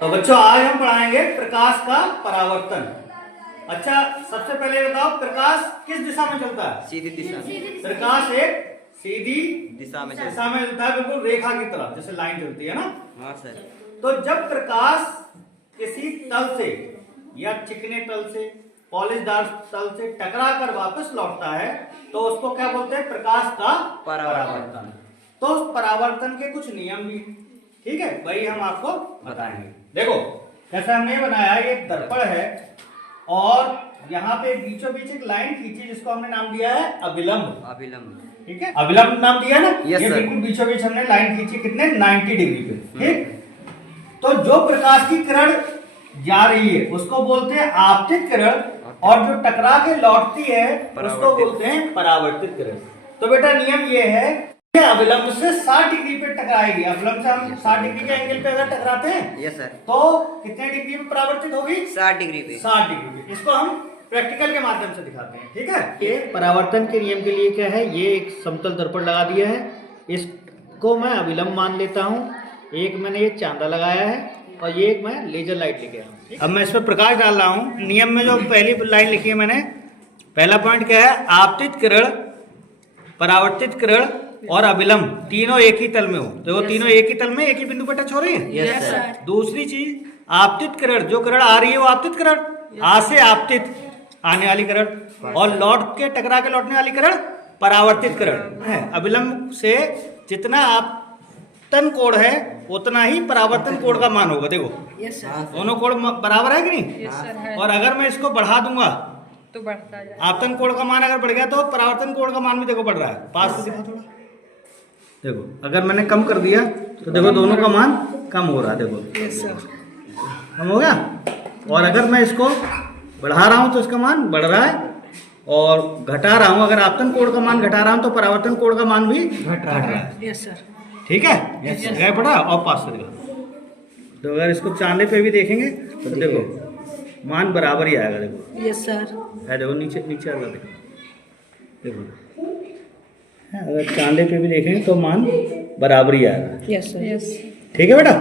तो बच्चों आज हम पढ़ाएंगे प्रकाश का परावर्तन। अच्छा, सबसे पहले बताओ प्रकाश किस दिशा में चलता है? सीधी दिशा। प्रकाश एक सीधी दिशा में चलता है, बिल्कुल रेखा की तरह, जैसे लाइन चलती है ना। हाँ सर। तो जब प्रकाश किसी तल से या चिकने तल से, पॉलिशदार तल से टकरा कर वापस लौटता है तो उसको क्या बोलते हैं? प्रकाश का परावर्तन। तो उस परावर्तन के कुछ नियम भी, ठीक है, वही हम आपको बताएंगे। देखो जैसे हमने बनाया, ये दर्पण है और यहाँ पे बीचों बीच एक लाइन खींची जिसको हमने नाम दिया है अभिलंब। अभिलंब, ठीक है, अभिलंब नाम दिया ना। Yes, ये sir. बिल्कुल बीचों बीच हमने लाइन खींची, कितने? 90 डिग्री पे। ठीक, तो जो प्रकाश की किरण जा रही है उसको बोलते हैं आपतित किरण, और जो टकरा के लौटती है उसको बोलते हैं परावर्तित किरण। तो बेटा नियम ये है, अभिलंब से 60 डिग्री पे टकराएगी। अभिलंब से हम 60 डिग्री के एंगल पे अगर टकराते हैं यस सर, तो कितने डिग्री पे परावर्तित होगी? 60 डिग्री पे। 60 डिग्री पे। इसको हम प्रैक्टिकल के माध्यम से दिखाते हैं, ठीक है। ये परावर्तन के नियम के लिए क्या है, ये एक समतल दर्पण लगा दिया है, इसको मैं अभिलंब मान लेता हूँ। एक मैंने ये चांदा लगाया है और ये एक मैं लेजर लाइट लेके आया हूँ। अब मैं इस पर प्रकाश डाल रहा हूँ। नियम में जो पहली लाइन लिखी है मैंने, पहला पॉइंट क्या है? आपतित किरण, परावर्तित किरण और अभिलंब तीनों एक ही तल में हो। तो वो तीनों एक ही तल में एक ही बिंदु पर टच हो रही है। Yes sir. दूसरी चीज, आपतित किरण, जो किरण आ रही है वो आपतित किरण, आ से आपतित आने वाली किरण, और लौट के टकरा के लौटने वाली किरण परावर्तित किरण है। अभिलंब से जितना आपतन कोण है उतना ही परावर्तन कोण का मान होगा। देखो दोनों कोण बराबर है कि नहीं? और अगर मैं इसको बढ़ा दूंगा तो बढ़ता है। आपतन कोण का मान अगर बढ़ गया तो परावर्तन कोण का मान भी देखो बढ़ रहा है। पास से दिखा थोड़ा, देखो अगर मैंने कम कर दिया तो देखो दोनों का मान कम हो रहा है। देखो कम हो गया। और अगर मैं इसको बढ़ा रहा हूँ तो इसका मान बढ़ रहा है, और घटा रहा हूँ, अगर आपतन कोण का मान घटा रहा हूँ तो परावर्तन कोण का मान भी घट रहा है। Yes sir. ठीक है, जगह पड़ा। और पास से दिखा, तो अगर इसको चांदे पे भी देखेंगे तो देखो मान बराबर ही आएगा। देखो यस सर। है, देखो नीचे नीचे आएगा। देखो अगर चांदे पे भी देखेंगे तो मान बराबर ही आएगा। Yes sir. यस। ठीक है बेटा।